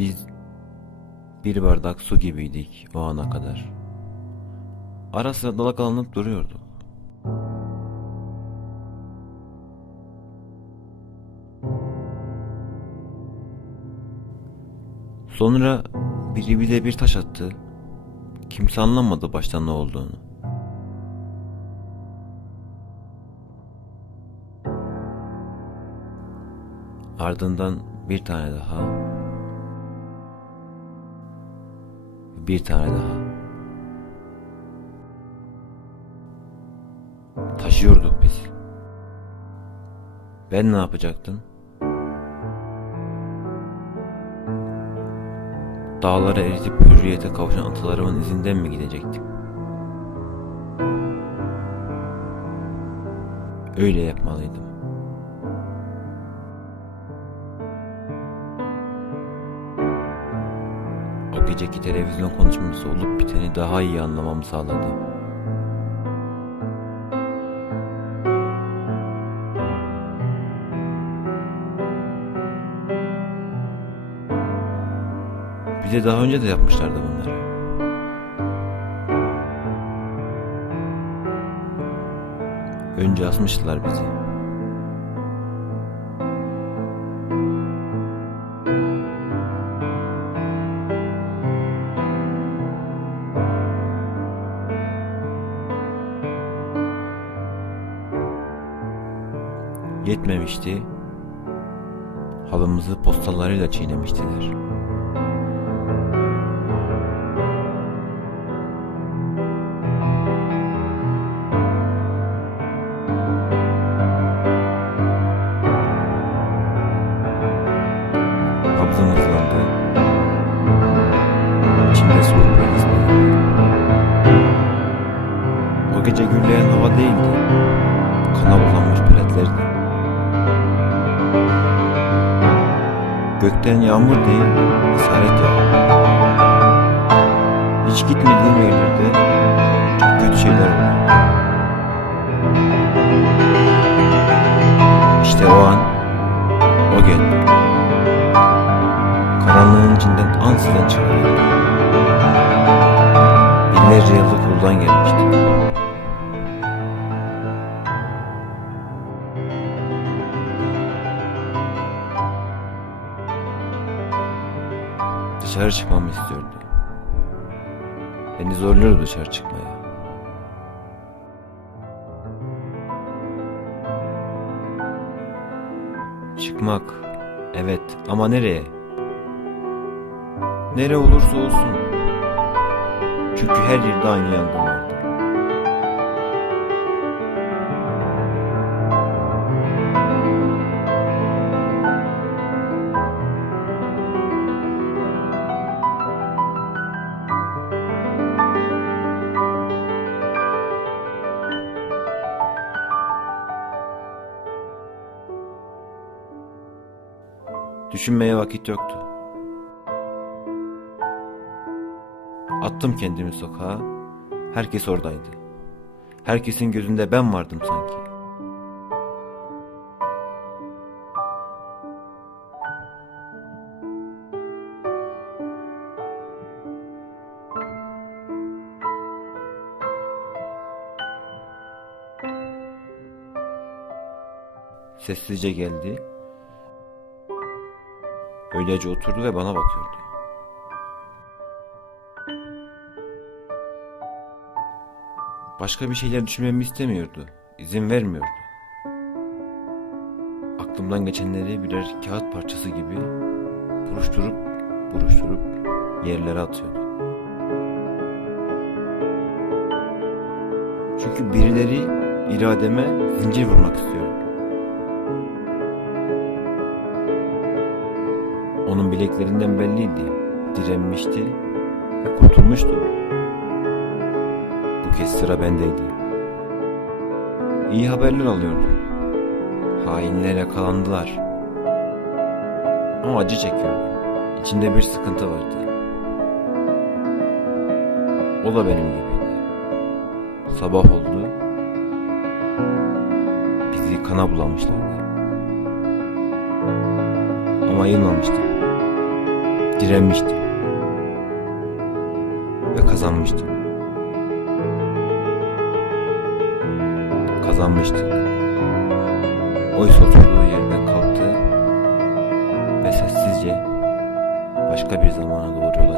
Biz bir bardak su gibiydik o ana kadar. Ara sıra dalgalanıp duruyorduk. Sonra biri bize bir taş attı. Kimse anlamadı baştan ne olduğunu. Ardından bir tane daha. Bir tane daha. Taşıyorduk biz. Ben ne yapacaktım? Dağlara eritip hürriyete kavuşan atalarımın izinden mi gidecektim? Öyle yapmalıydım. Geceki televizyon konuşması olup biteni daha iyi anlamamı sağladı. Bir de daha önce de yapmışlardı bunları. Önce asmıştılar bizi. Yetmemişti. Halımızı postallarıyla çiğnemiştiler. Gökten yağmur değil, esaret yağdı. Hiç gitmediğim yerlerde çok kötü şeyler oluyor. İşte o an, o geldi. Karanlığın içinden ansızın çıkıyor. Binlerce yıllık yoldan gelmişti. Dışarı çıkmamı istiyordu. Beni zorluyordu dışarı çıkmaya. Çıkmak, evet ama nereye? Nere olursa olsun. Çünkü her yerde aynı yangın Düşünmeye vakit yoktu. Attım kendimi sokağa. Herkes oradaydı. Herkesin gözünde ben vardım sanki. Sessizce geldi. Öylece oturdu ve bana bakıyordu. Başka bir şeyler düşünmemi istemiyordu. İzin vermiyordu. Aklımdan geçenleri birer kağıt parçası gibi buruşturup buruşturup yerlere atıyordu. Çünkü birileri irademe zincir vurmak istiyordu. Onun bileklerinden belliydi. Direnmişti ve kurtulmuştu. Bu kez sıra bendeydi. İyi haberler alıyordum. Hainler yakalandılar. Ama acı çekiyordum. İçimde bir sıkıntı vardı. O da benim gibiydi. Sabah oldu. Bizi kana bulamışlardı. Ama ayılmamıştım. Direnmiştim. Ve kazanmıştım. Kazanmıştık. Oysa oturduğu yerden kalktı ve sessizce başka bir zamana doğru çıktı.